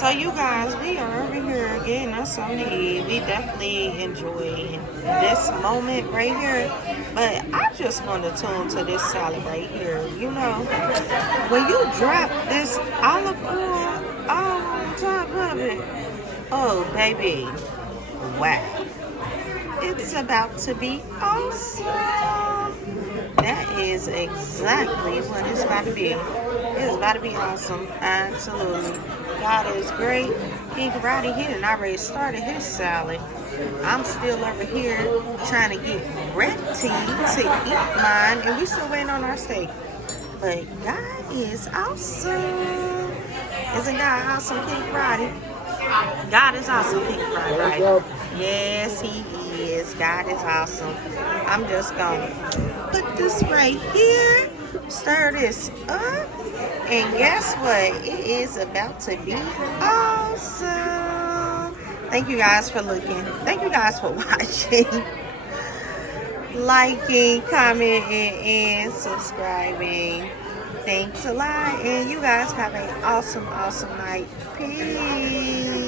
So you guys, we are over here getting us something to eat. We definitely enjoy this moment right here. But I just want to tune to this salad right here. You know, when you drop this olive oil on top of it, oh baby, wow. It's about to be awesome. That is exactly what it's about to be. It's about to be awesome. Absolutely. God is great. King&QueenKarate, he done already started his salad. I'm still over here trying to get ready to eat mine, and we still waiting on our steak. But God is awesome. Isn't God awesome, King&QueenKarate? God is awesome, King&QueenKarate, right? Yes, he is. God is awesome. I'm just gonna put this right here, stir this up, and guess what? It is about to be awesome. Thank you guys for looking. Thank you guys for watching, liking, commenting, and subscribing. Thanks a lot, and you guys have an awesome, awesome night. Peace.